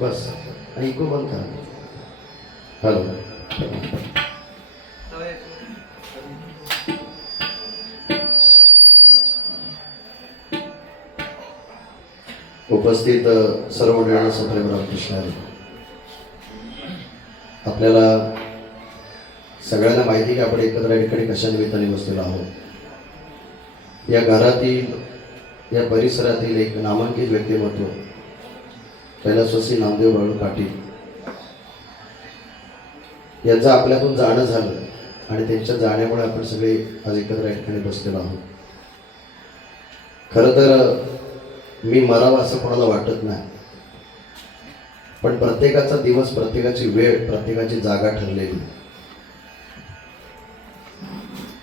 बस ऐकू बंद करा. हॅलो. उपस्थित सर्व मंडळींना सप्रेम रामकृष्ण हरी. आपल्याला सगळ्यांना माहिती की आपण एकत्र या ठिकाणी कशा निमित्ताने बसलेलो आहोत. या घरातील, या परिसरातील एक नामांकित व्यक्तिमत्व कैलासवासी नामदेव बाळू पाटील यांचं आपल्यातून जाणं झालं आणि त्यांच्या जाण्यामुळे आपण सगळे आज एकत्र या ठिकाणी बसलेलो आहोत. खरं तर मी मरावं असं कोणाला वाटत नाही, पण प्रत्येकाचा दिवस, प्रत्येकाची वेळ, प्रत्येकाची जागा ठरलेली.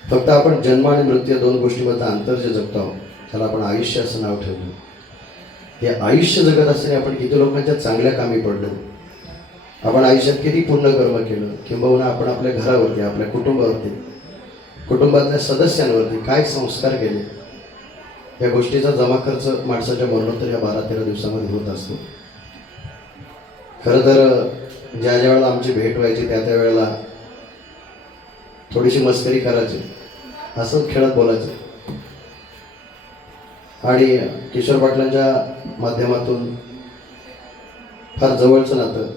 फक्त आपण जन्म आणि मृत्यू दोन गोष्टीमधलं अंतर जे जगतो आहोत त्याला आपण आयुष्य असं नाव ठेवलं. हे आयुष्य जगत असताना आपण किती लोकांच्या चांगल्या कामी पडलो, आपण आयुष्यात किती पुण्य कर्म केलं, किंबहुना आपण आपल्या घरावरती, आपल्या कुटुंबावरती, कुटुंबातल्या सदस्यांवरती काय संस्कार केले, या गोष्टीचा जमा खर्च माणसाच्या मरणोत्तर या 12-13 दिवसामध्ये होत असतो. खरं तर ज्या वेळेला आमची भेट व्हायची त्या वेळेला थोडीशी मस्करी करायची, असंच खेळत बोलायचं. आणि किशोर पाटलांच्या माध्यमातून फार जवळचं नातं.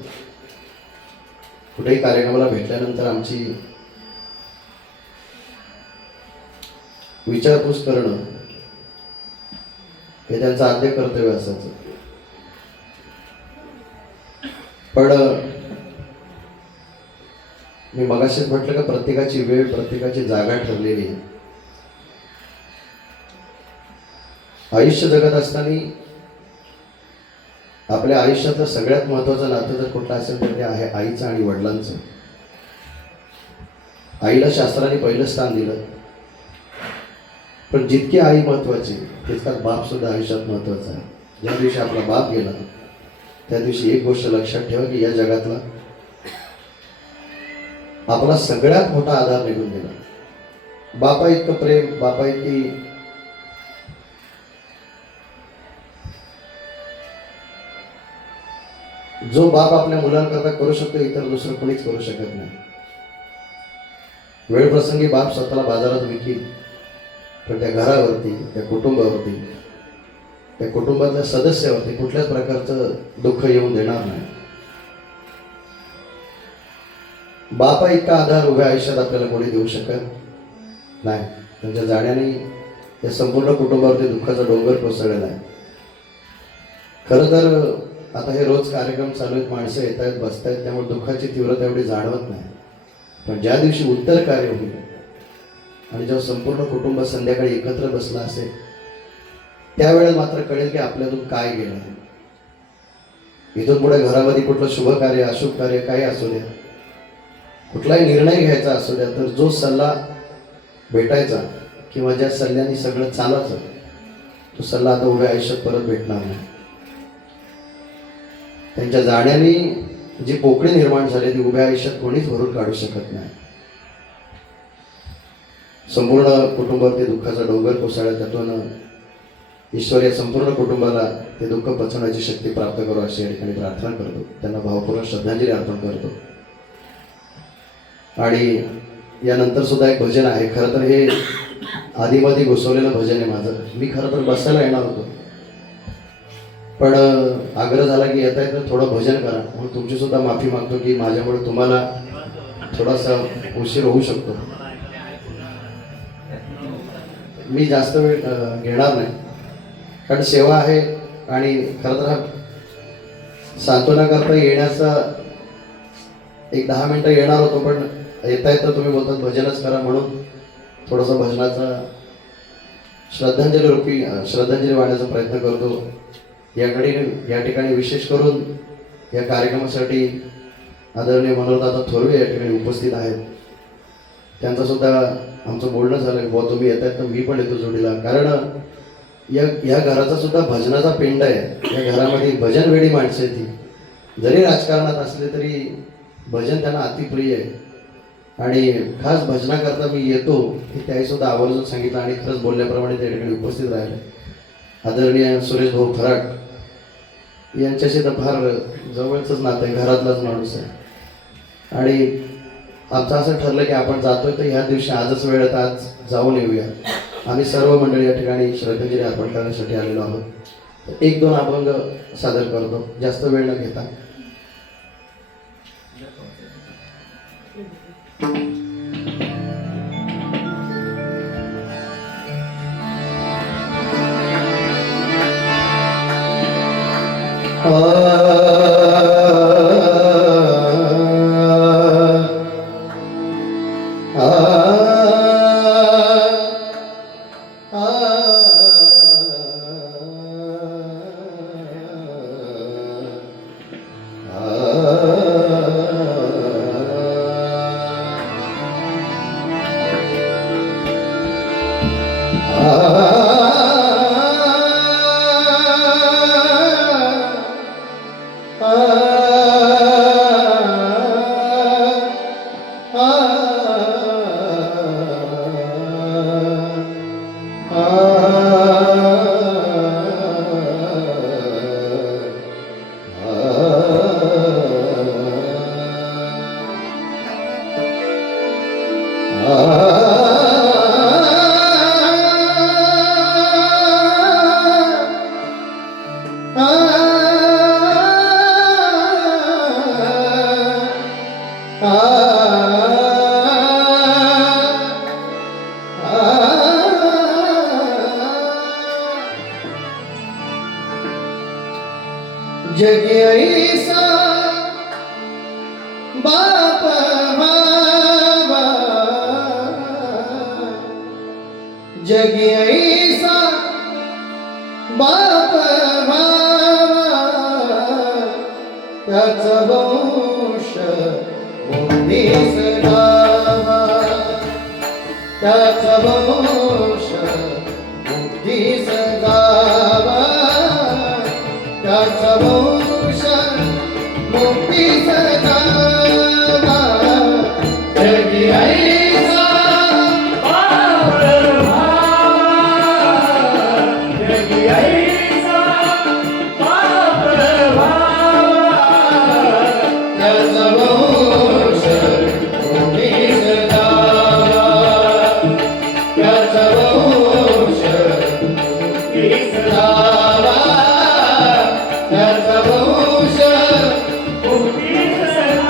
कुठेही कार्यक्रमाला भेटल्यानंतर आमची विचारपूस करणं हे त्यांचं आद्य कर्तव्य असायचं. पण मी मगाशीच म्हटलं का प्रत्येकाची वेळ, प्रत्येकाची जागा ठरलेली आहे. आयुष्य जगत असताना आपल्या आयुष्यातलं सगळ्यात महत्त्वाचं नातं जर कुठलं असेल तर ते आहे आईचं आणि वडिलांचं. आईला शास्त्राने पहिलं स्थान दिलं, पण जितकी आई महत्त्वाची तितकाच बाप सुद्धा आयुष्यात महत्त्वाचा आहे. ज्या दिवशी आपला बाप गेला त्या दिवशी एक गोष्ट लक्षात ठेवा की या जगातला आपला सगळ्यात मोठा आधार निघून गेला. बापा इतकं प्रेम, बापा इतकी जो बाप आपल्या मुलांकरता करू शकतो इतर दुसरं कोणीच करू शकत नाही. वेळ प्रसंगी बाप स्वतःला बाजारात विकील, पण त्या घरावरती, त्या कुटुंबावरती, त्या कुटुंबातल्या सदस्यावरती कुठल्याच प्रकारचं दुःख येऊन देणार नाही. बापा इतका आधार उभ्या आयुष्यात आपल्याला कोणी देऊ शकत नाही. त्यांच्या जाण्याने या संपूर्ण कुटुंबावरती दुःखाचा डोंगर कोसळलेला आहे. खरं तर आता हे रोज कार्यक्रम चालू आहेत, माणसं येत आहेत, बसत आहेत, त्यामुळे दुःखाची तीव्रता एवढी जाणवत नाही. पण ज्या दिवशी उत्तर कार्य होईल आणि जेव्हा संपूर्ण कुटुंब संध्याकाळी एकत्र बसलं असेल त्यावेळेला मात्र कळेल की आपल्यातून काय गेलं. इथून पुढे घरामध्ये कुठलं शुभ कार्य, अशुभ कार्य काही असू द्या, कुठलाही निर्णय घ्यायचा असू द्या तर जो सल्ला भेटायचा किंवा ज्या सल्ल्याने सगळं चालायचं तो सल्ला आता उभ्या आयुष्यात परत भेटणार नाही. त्यांच्या जाण्याने जी पोकळी निर्माण झाली ती उभ्या आयुष्यात कोणीच भरून काढू शकत नाही. संपूर्ण कुटुंबावरती दुःखाचा डोंगर कोसळला, त्यातून ईश्वर या संपूर्ण कुटुंबाला ते दुःख पचवण्याची शक्ती प्राप्त करू अशी या ठिकाणी प्रार्थना करतो. त्यांना भावपूर्ण श्रद्धांजली अर्पण करतो. आणि यानंतर सुद्धा एक भजन आहे. खरं तर हे आधीमध्ये घुसवलेलं भजन आहे माझं. मी खरं तर बसायला येणार होतो, पण आग्रह झाला की येता येतं थोडं भजन करा, म्हणून तुमची सुद्धा माफी मागतो की माझ्यामुळे तुम्हाला थोडासा उशीर होऊ शकतो. मी जास्त वेळ घेणार नाही, कारण सेवा आहे. आणि खरं तर हा सांत्वना करता येण्याचा एक 10 मिनटं येणार होतो, पण येता येतं तुम्ही बोलतात भजनच करा, म्हणून थोडंसं भजनाचा श्रद्धांजली वाहण्याचा प्रयत्न करतो. या ठिकाणी विशेष करून या कार्यक्रमासाठी आदरणीय मनोहरदादा थोरवे या ठिकाणी उपस्थित आहेत. त्यांचं सुद्धा आमचं बोलणं झालं की बुवा तुम्ही येत आहेत तर मी पण येतो जोडीला, कारण या घराचा सुद्धा भजनाचा पिंड आहे. या घरामध्ये भजन वेडी माणसं आहेत. ती जरी राजकारणात असले तरी भजन त्यांना अतिप्रिय आहे. आणि खास भजनाकरता मी येतो हे त्याही सुद्धा आवर्जून सांगितलं आणि खरंच बोलल्याप्रमाणे त्या ठिकाणी उपस्थित राहिले. आदरणीय सुरेश भाऊ खराट यांच्याशी तर फार जवळचंच नातं आहे, घरातलाच माणूस आहे. आणि आमचं असं ठरलं की आपण जातोय तर ह्या दिवशी आजच वेळ आहे, आज जाऊन येऊया. आम्ही सर्व मंडळी या ठिकाणी श्रद्धांजली अर्पण करण्यासाठी आलेलो आहोत. 1-2 अभंग सादर करतो, जास्त वेळ न घेता. जग ऐसा बाप भावा, जग ऐसा बाप भावा, त्याचा वंश मुक्तीस गावा, त्याचा वंश मुक्तीस गावा, त्याचा वंश मुक्तीस गावा. जग ऐसा बाप भावा, जग ऐसा बाप भावा, त्याचा वंश मुक्तीस गावा, त्याचा वंश मुक्तीस गावा, त्याचा वंश मुक्तीस गावा.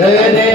जय देव